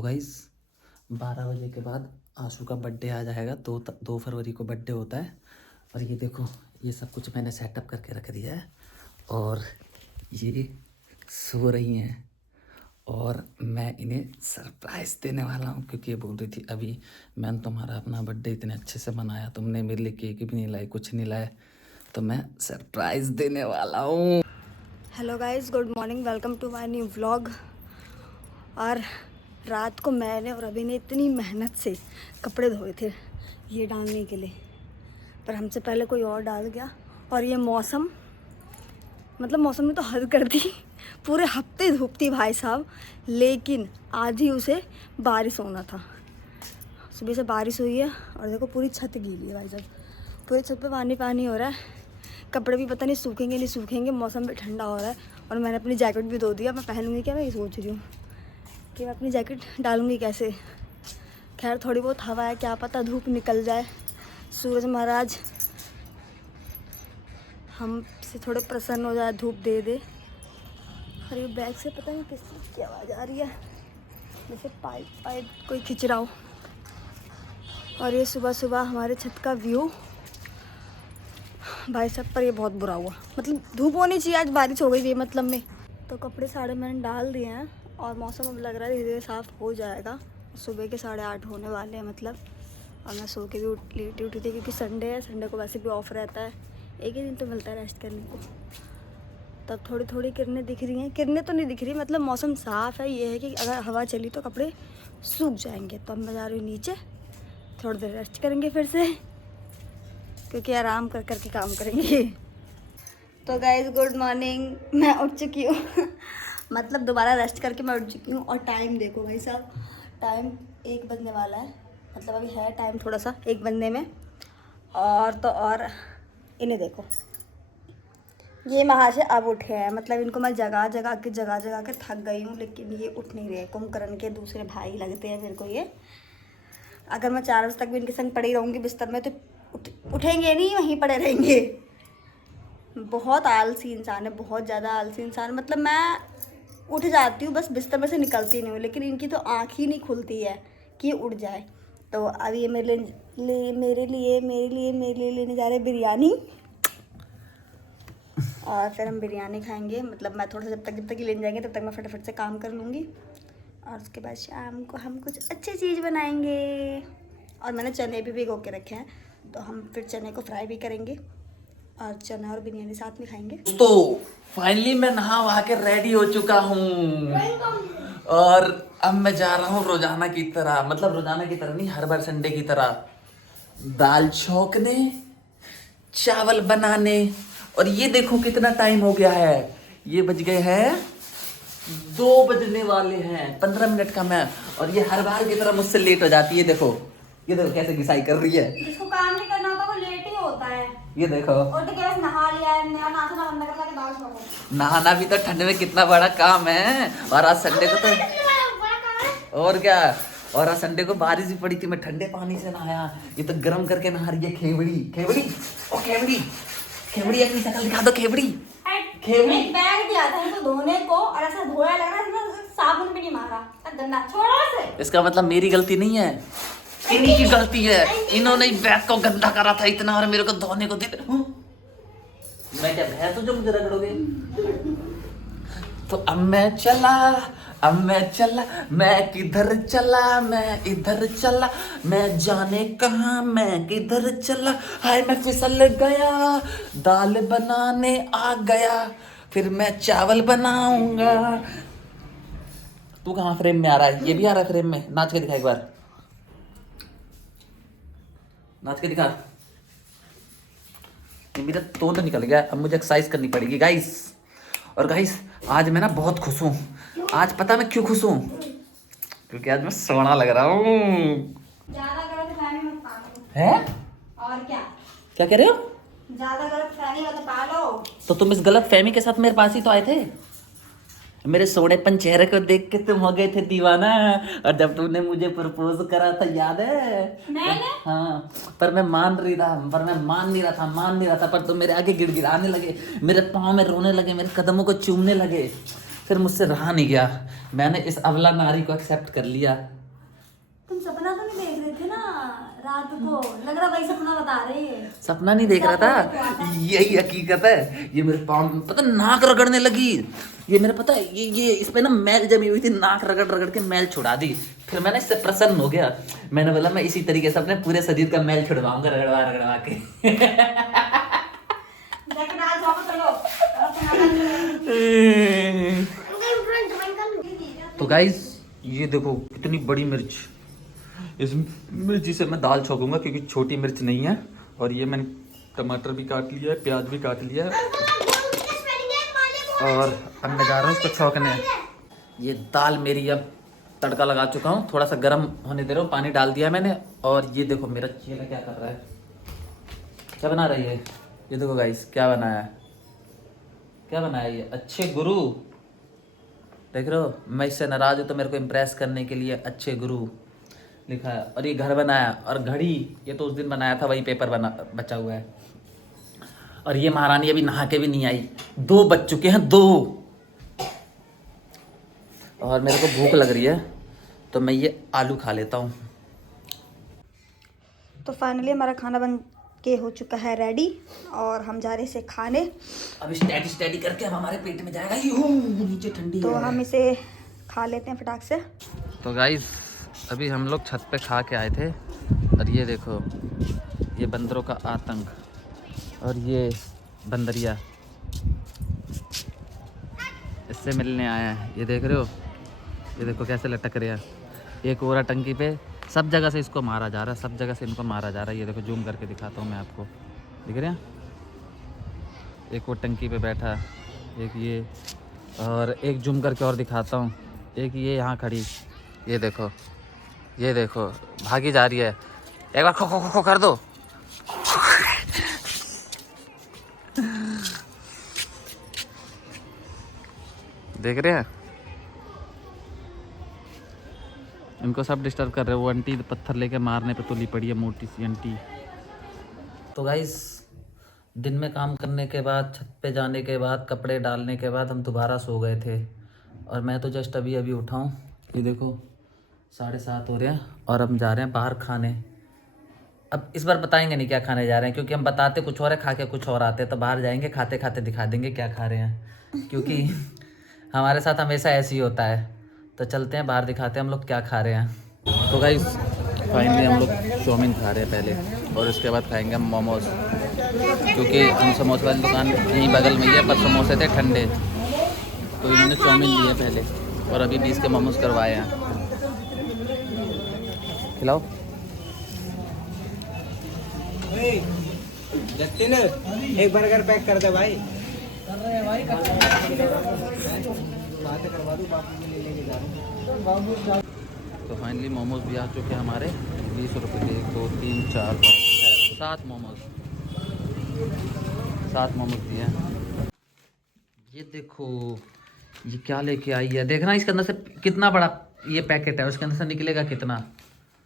Guys 12 बजे के बाद आंसू का बर्थडे आ जाएगा। 2 फरवरी को बर्थडे होता है। और ये देखो, ये सब कुछ मैंने सेटअप करके रख दिया है। और ये सो रही हैं और मैं इन्हें सरप्राइज़ देने वाला हूँ, क्योंकि ये बोल रही थी अभी मैंने तुम्हारा अपना बर्थडे इतने अच्छे से मनाया, तुमने मेरे लिए केक भी नहीं लाए, कुछ नहीं लाए, तो मैं सरप्राइज़ देने वाला हूँ। Hello guys, good morning, welcome to my new vlog. और रात को मैंने और अभी ने इतनी मेहनत से कपड़े धोए थे ये डालने के लिए, पर हमसे पहले कोई और डाल गया। और ये मौसम ने तो हद कर दी। पूरे हफ्ते धूप थी भाई साहब, लेकिन आज ही उसे बारिश होना था। सुबह से बारिश हुई है और देखो पूरी छत गीली है भाई साहब, पूरी छत पे पानी पानी हो रहा है। कपड़े भी पता नहीं सूखेंगे नहीं सूखेंगे, मौसम भी ठंडा हो रहा है। और मैंने अपनी जैकेट भी धो दिया। मैं पहनूंगी क्या, मैं ये सोच रही हूँ कि मैं अपनी जैकेट डालूंगी कैसे। खैर थोड़ी बहुत हवा है, क्या पता धूप निकल जाए, सूरज महाराज हमसे थोड़े प्रसन्न हो जाए, धूप दे दे। और ये बैग से पता नहीं किस चीज़ की आवाज़ आ रही है, जैसे पाइप कोई खिंच रहा हो। और ये सुबह सुबह हमारे छत का व्यू भाई साहब, पर ये बहुत बुरा हुआ। मतलब धूप होनी चाहिए, आज बारिश हो गई है मतलब में। तो कपड़े साढ़े मैंने डाल दिए हैं और मौसम अब लग रहा है धीरे धीरे साफ़ हो जाएगा। सुबह के 8:30 होने वाले हैं मतलब। और मैं सो के भी लेटी उठी थी क्योंकि संडे है, संडे को वैसे भी ऑफ रहता है, एक ही दिन तो मिलता है रेस्ट करने को। तब थोड़ी थोड़ी किरणें दिख रही हैं, किरणें तो नहीं दिख रही, मतलब मौसम साफ़ है। ये है कि अगर हवा चली तो कपड़े सूख जाएंगे। तो अब मैं जा रही हूँ नीचे, थोड़ी देर रेस्ट करेंगे फिर से, क्योंकि आराम कर कर के काम करेंगे। तो गाइज गुड मॉर्निंग, मैं उठ चुकी हूँ मतलब दोबारा रेस्ट करके मैं उठ चुकी हूँ। और टाइम देखो भाई साहब, टाइम 1 बजने वाला है। मतलब अभी है टाइम थोड़ा सा 1 बजने में। और तो और इन्हें देखो, ये वहाँ से अब उठे हैं। मतलब इनको मैं जगा जगा के थक गई हूँ, लेकिन ये उठ नहीं रहे। कुंभकर्ण के दूसरे भाई लगते हैं मेरे को ये। अगर मैं 4 बजे तक भी इनके संग पड़ी रहूँगी बिस्तर में तो उठेंगे नहीं, वहीं पड़े रहेंगे। बहुत आलसी इंसान है, बहुत ज़्यादा आलसी इंसान। मतलब मैं उठ जाती हूँ, बस बिस्तर में से निकलती नहीं हूँ, लेकिन इनकी तो आँख ही नहीं खुलती है कि ये उठ जाए। तो अब ये मेरे लिए लेने जा रहे हैं बिरयानी। और फिर हम बिरयानी खाएंगे। मतलब मैं थोड़ा सा जब तक ही लेने जाएंगे तब तक मैं फटाफट से काम कर लूँगी। और उसके बाद शाम को हम कुछ अच्छी चीज़ बनाएंगे। और मैंने चने भी भिगो के रखे हैं, तो हम फिर चने को फ्राई भी करेंगे और चना और बिरयानी साथ में खाएंगे। तो फाइनली मैं नहा वहा के रेडी हो चुका हूँ और अब मैं जा रहा हूँ रोजाना की तरह, मतलब रोजाना की तरह नहीं, हर बार संडे की तरह दाल छौंकने, चावल बनाने। और ये देखो कितना टाइम हो गया है, ये बज गए हैं 2 बजने वाले हैं, 15 मिनट का मैं। और ये हर बार की तरह मुझसे लेट हो जाती है। देखो ये देखो कैसे घिसाई कर रही है। जिसको काम नहीं करना होता वो लेट ही होता है। ये देखो, और तो क्या नहा लिया है, नहाना बंद कर के दाल छौंको। नहाना भी तो ठंड में कितना बड़ा काम है। और आज संडे को तो और क्या, और आज संडे को बारिश भी पड़ी थी, मैं ठंडे पानी से नहाया। ये तो गर्म करके नहा रही है। खेवड़ी खेवड़ी ओ खेवड़ी खेवड़ी, अपनी शक्ल दिखा दो। खेवड़ी खेवड़ी एक बैग दिया था इनको धोने को और ऐसा धोया लग रहा है साबुन भी नहीं मारा, गंदा छोड़ो से। इसका मतलब मेरी गलती नहीं है, इन्हीं की गलती है। इन्होंने ही बैग को गंदा करा था इतना और मेरे को धोने को दे। मैं क्या भैंस हूं जो मुझे रगड़ोगे। तो अब मैं चला, मैं किधर चला, मैं इधर चला, मैं जाने कहाँ, मैं किधर चला। हाय मैं फिसल गया, दाल बनाने आ गया, फिर मैं चावल बनाऊंगा। तू कहाँ फ्रेम में आ रहा है? ये भी आ रहा है फ्रेम में। नाच के दिखा एक बार, नाच के दिखा। ये मेरा तो निकल गया, अब मुझे एक्सरसाइज करनी पड़ेगी गाइस। और गाइस आज मैं ना बहुत खुश हूँ। आज पता मैं क्यों खुश हूँ? क्योंकि आज मैं सोना लग रहा हूँ। ज्यादा गलत फहमी मत पालो। है? और क्या क्या कह रहे हो? ज्यादा गलत फहमी मत पालो। तो तुम इस गलत फहमी के साथ मेरे पास ही तो आए थे। मेरे सोनेपन चेहरे को देख के तुम हो गए थे दीवाना। और जब तुमने मुझे प्रपोज करा था याद है? मैंने? हाँ, पर मैं मान नहीं रहा था। पर तुम मेरे आगे गिड़गिड़ाने लगे, मेरे पाँव में रोने लगे, मेरे कदमों को चूमने लगे। फिर मुझसे रहा नहीं गया, मैंने इस अबला नारी को एक्सेप्ट कर लिया। तुम सपना तो नहीं देख रहे थे ना रात को? लग रहा भाई सपना बता रही है। सपना नहीं देख रहा था, यही हकीकत है। ये मेरे पाँव में पता नाक रगड़ने लगी, ये मेरा पता है ये इस पे ना मैल जमी हुई थी, नाक रगड़ रगड़ के मैल छुड़ा दी। फिर मैंने इससे प्रसन्न हो गया, मैंने बोला मैं इसी तरीके से अपने पूरे शरीर का मैल छुड़वाऊंगा रगड़वा रगड़वा के। तो गाइस ये देखो कितनी बड़ी मिर्च, इस मिर्ची से मैं दाल छौंकूंगा क्योंकि छोटी मिर्च नहीं है। और ये मैंने टमाटर भी काट लिया है, प्याज भी काट लिया है, और अब मैं जा रहा हूँ इसको छौंकने। ये दाल मेरी अब तड़का लगा चुका हूँ, थोड़ा सा गर्म होने दे रहा हूँ, पानी डाल दिया मैंने। और ये देखो मेरा चेला क्या कर रहा है, क्या बना रही है। ये देखो गाइस क्या बनाया है, क्या बनाया ये, अच्छे गुरु। देख रहे हो, मैं इससे नाराज हूँ तो मेरे को इम्प्रेस करने के लिए अच्छे गुरु लिखा है। और ये घर बनाया, और घड़ी ये तो उस दिन बनाया था, वही पेपर बना बचा हुआ है। और ये महारानी अभी नहा के भी नहीं आई, 2 बज चुके हैं, 2। और मेरे को भूख लग रही है तो मैं ये आलू खा लेता हूँ। तो फाइनली हमारा खाना बन के हो चुका है रेडी, और हम जा रहे हैं इसे खाने। अब स्टैटी स्टैटी करके अब हमारे पेट में जाएगा ये, नीचे ठंडी तो है। हम इसे खा लेते हैं फटाक से। तो गाइस अभी हम लोग छत पे खा के आए थे, और ये देखो ये बंदरों का आतंक, और ये बंदरिया इससे मिलने आया है। ये देख रहे हो, ये देखो कैसे लटक रहे हैं। एक और टंकी पे, सब जगह से इसको मारा जा रहा है, सब जगह से इनको मारा जा रहा है। ये देखो जूम करके दिखाता हूँ मैं आपको, दिख रहे हैं। एक वो टंकी पे बैठा, एक ये, और एक जूम करके और दिखाता हूँ, एक ये यहाँ खड़ी। ये देखो, ये देखो भागी जा रही है। एक बार खो खो खो खो कर दो। देख रहे हैं, इनको सब डिस्टर्ब कर रहे हो। वो आंटी पत्थर लेके मारने पे तुली पड़ी है, मोटी सी आंटी। तो गाइस दिन में काम करने के बाद, छत पे जाने के बाद, कपड़े डालने के बाद हम दोबारा सो गए थे, और मैं तो जस्ट अभी अभी उठा हूँ। ये देखो 7:30 हो रहे हैं, और हम जा रहे हैं बाहर खाने। अब इस बार बताएंगे नहीं क्या खाने जा रहे हैं, क्योंकि हम बताते कुछ और है, खा के कुछ और आते हैं। तो बाहर जाएंगे, खाते खाते दिखा देंगे क्या खा रहे हैं, क्योंकि हमारे साथ हमेशा ऐसे ही होता है। तो चलते हैं बाहर, दिखाते हैं हम लोग क्या खा रहे हैं। तो गाइस फाइनली हम लोग चाउमीन खा रहे हैं पहले, और उसके बाद खाएंगे हम मोमोज, क्योंकि हम समोसे वाली दुकान यहीं बगल में ही है, पर समोसे थे ठंडे, तो इन्होंने चाउमीन लिए पहले, और अभी 20 के मोमोज करवाए हैं। खिलाओ। जतिन एक बर्गर पैक कर दे भाई। बातें करवा दूं, बापू के लिए लेके जा रहा हूं। तो फाइनली मोमोज भी आ चुके हैं हमारे, 20 रुपये के। 1 2 3 4 5 6 7 मोमोज, 7 मोमोज दिए हैं। ये देखो ये क्या लेके आई है, देखना इसके अंदर से कितना बड़ा ये पैकेट है, उसके अंदर से निकलेगा कितना।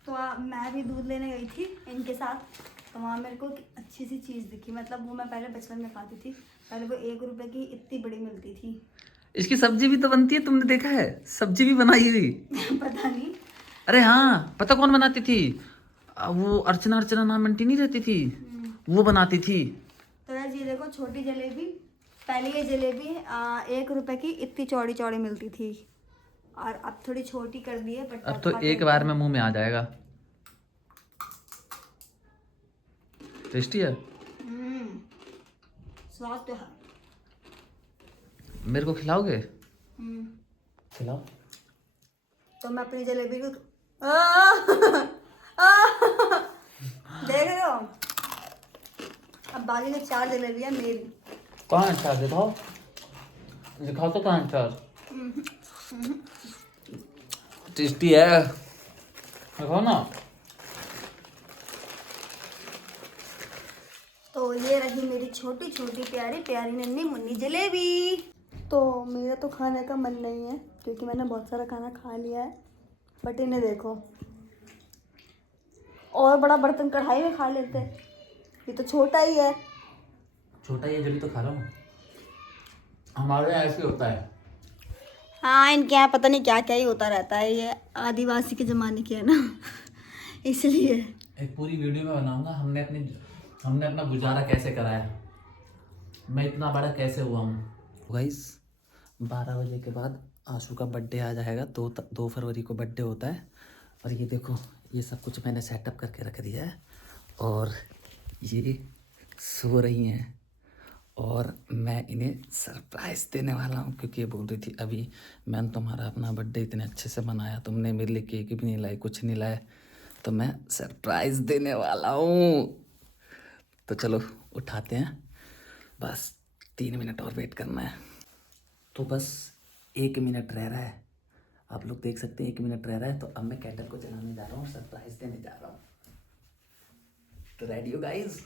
तो मैं भी दूध लेने गई थी इनके साथ, तो वहाँ मेरे को एक अच्छी सी चीज़ दिखी। मतलब वो मैं पहले बचपन में खाती थी, पहले वो 1 रुपए की इतनी बड़ी मिलती थी। इसकी सब्जी भी तो बनती है, तुमने देखा है, सब्जी भी बनाई हुई। पता नहीं। अरे हाँ, पता कौन बनाती थी, वो अर्चना, अर्चना नाम आंटी नहीं रहती थी, वो बनाती थी। तो यार ये देखो छोटी जलेबी, पहले ये जलेबी 1 रुपए की इतनी चौड़ी चौड़ी मिलती थी, और अब थोड़ी छोटी कर दी है। बट अब तो एक बार में मुंह में आ जाएगा। टेस्टी है, स्वाद तो है। मेरे को खिलाओगे? खिलाओ। तो मैं अपनी जलेबी को देख रहे हो, अब बाकी के 4 जलेबियां मेरी। कहाँ है चार, दिखाओ दिखाओ तो कहाँ है चार। टेस्टी है, दिखाओ ना। तो ये रही मेरी छोटी छोटी प्यारी प्यारी नन्ही मुन्नी जलेबी। तो मेरा तो खाने का मन नहीं है, क्योंकि मैंने बहुत सारा खाना खा लिया है। बट इन्हें देखो, और बड़ा बर्तन कढ़ाई में खा लेते, ये तो छोटा ही है। छोटा ही है जल्दी तो खा लो, हमारे यहाँ ऐसे होता है। हाँ, इनके यहाँ पता नहीं क्या क्या ही होता रहता है, ये आदिवासी के ज़माने की है ना इसलिए। एक पूरी वीडियो में बनाऊंगा हमने अपना गुजारा कैसे कराया, मैं इतना बड़ा कैसे हुआ हूँ। गाइस 12 बजे के बाद आशु का बर्थडे आ जाएगा, 2 फरवरी को बर्थडे होता है। और ये देखो ये सब कुछ मैंने सेटअप करके रख दिया है और ये सो रही हैं और मैं इन्हें सरप्राइज़ देने वाला हूँ, क्योंकि ये बोल रही थी अभी मैंने तुम्हारा अपना बर्थडे इतने अच्छे से मनाया, तुमने मेरे लिए केक भी नहीं लाए, कुछ नहीं लाए, तो मैं सरप्राइज़ देने वाला हूँ। तो चलो उठाते हैं, बस 3 मिनट और वेट करना है। तो बस 1 मिनट रह रहा है, आप लोग देख सकते हैं 1 मिनट रह रहा है। तो अब मैं कैटल को चलाने जा रहा हूँ, सरप्राइज़ देने जा रहा हूँ। तो रेडी हो गाइज?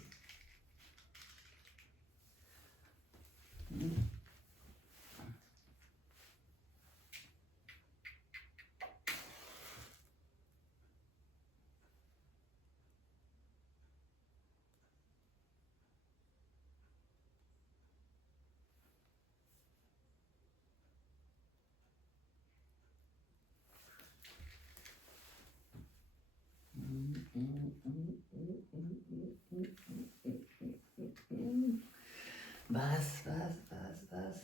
बस बस बस बस,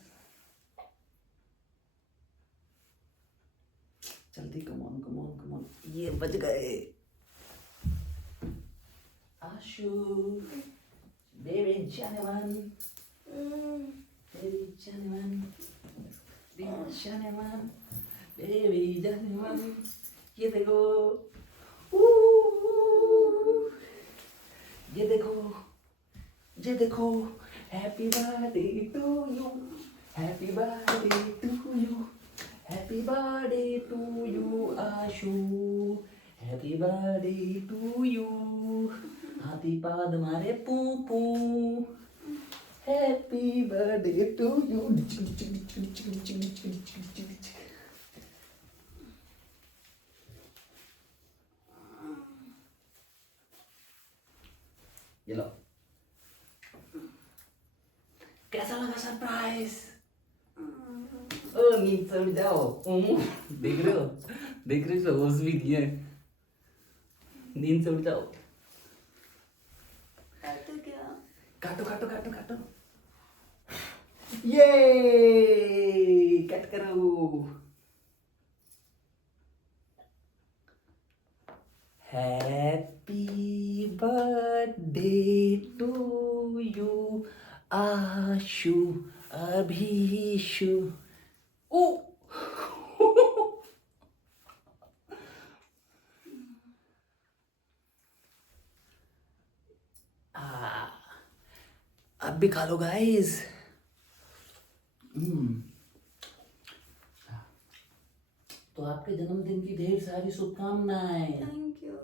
जल्दी, कमॉन कमॉन कमॉन, ये बज गए। आशु बेबी जानेमान, बेबी जानेमान, बेबी जानेमान, बेबी जानेमान, ये देखो, ये देखो, ये देखो, happy birthday to you, happy birthday to you, happy birthday to you Ashu, happy birthday to you, हाथी पाद मारे पू पू, हैप्पी बर्थडे टू यू। ये लो, कैसा लगा सरप्राइज? ओ नींद से उठ जाओ। देख रहे हो, देख रहे हो, होश भी दिए, नींद से उठ जाओ। काटो काटो काटो काटो, ये कट करो। हैप्पी बर्थडे टू यू आशु अभीशु। ओ अब भी खा लो गाइस। तो आपके जन्मदिन की ढेर सारी शुभकामनाएं। Thank you.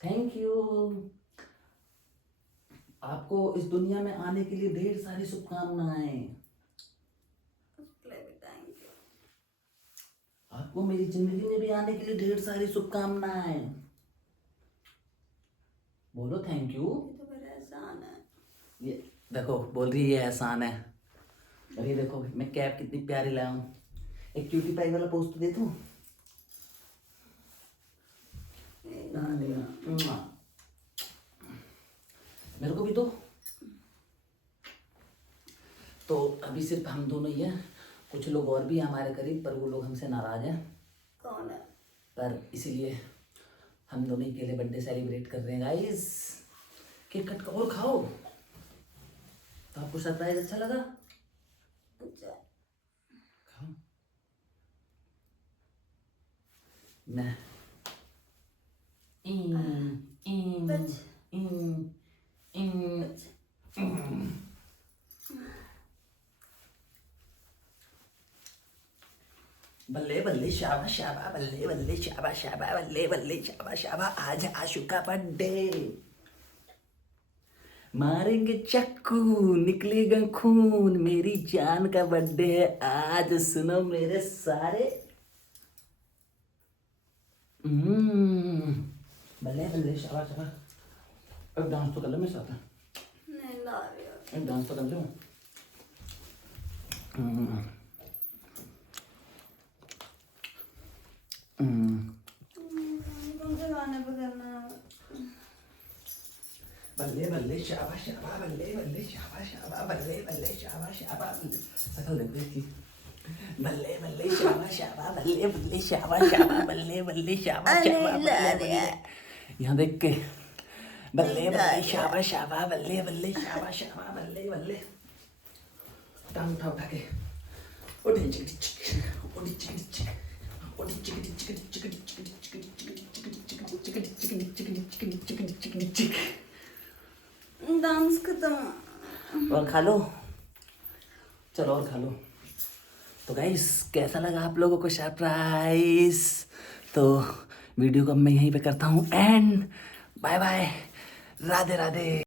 Thank you. आपको इस दुनिया में आने के लिए ढेर सारी शुभकामनाएं। Thank you. आपको मेरी जिंदगी में भी आने के लिए ढेर सारी शुभकामनाएं। बोलो थैंक यू। ये तो मेरा एहसान है। ये देखो बोल रही है ये एहसान है। और ये देखो मैं कैप कितनी प्यारी लाया हूँ। एक क्यूटी पाई वाला पोस्ट तो दे दूँ। मेरे को भी दो। तो अभी सिर्फ हम दोनों ही हैं, कुछ लोग और भी हैं हमारे करीब, पर वो लोग हमसे नाराज हैं। कौन है? पर इसीलिए हम दोनों ही अकेले बर्थडे सेलिब्रेट कर रहे हैं गाइस। केक कट और खाओ। तो आपको सरप्राइज अच्छा लगा? अच्छा। खाओ। मैं बल्ले बल्ले शाबा शाबा, बल्ले बल्ले शाबा शाबा, बल्ले बल्ले शाबा शाबा। आज आशु का बर्थडे, मारेंगे चक्कू निकलेगा खून, मेरी जान का बर्थडे है आज। सुनो मेरे सारे, बल्ले बल्ले शाबा शाबा। अब डांस तो कर लो मेरे साथ। नहीं ला रही हो। एक डांस तो कर लो। कौन से गाने पे करना है? बल्ले बल्ले शाबा शाबा बल्ले बल्ले शाबा शाबा बल्ले बल्ले शाबा शाबा सकल देख देखी बल्ले बल्ले शाबा शाबा बल्ले बल्ले शाबा शाबा बल्ले बल्ले शाबा शाबा बल्ले बल्ले यहाँ देख के बल्ले बल्ले शाबा शाबा बल्ले बल्ले शाबा शाबा बल्ले बल्ले टांग उठा उठा के ओडी चिक चिक ओडी चिक चिक ओडी चिक चिक चिक चिक चिक चिक चिक डांस खत्म। और खा लो, चलो और खा लो। तो गाइस कैसा लगा आप लोगों को सरप्राइज? तो वीडियो को मैं यहीं पे करता हूँ and bye bye, Radhe Radhe.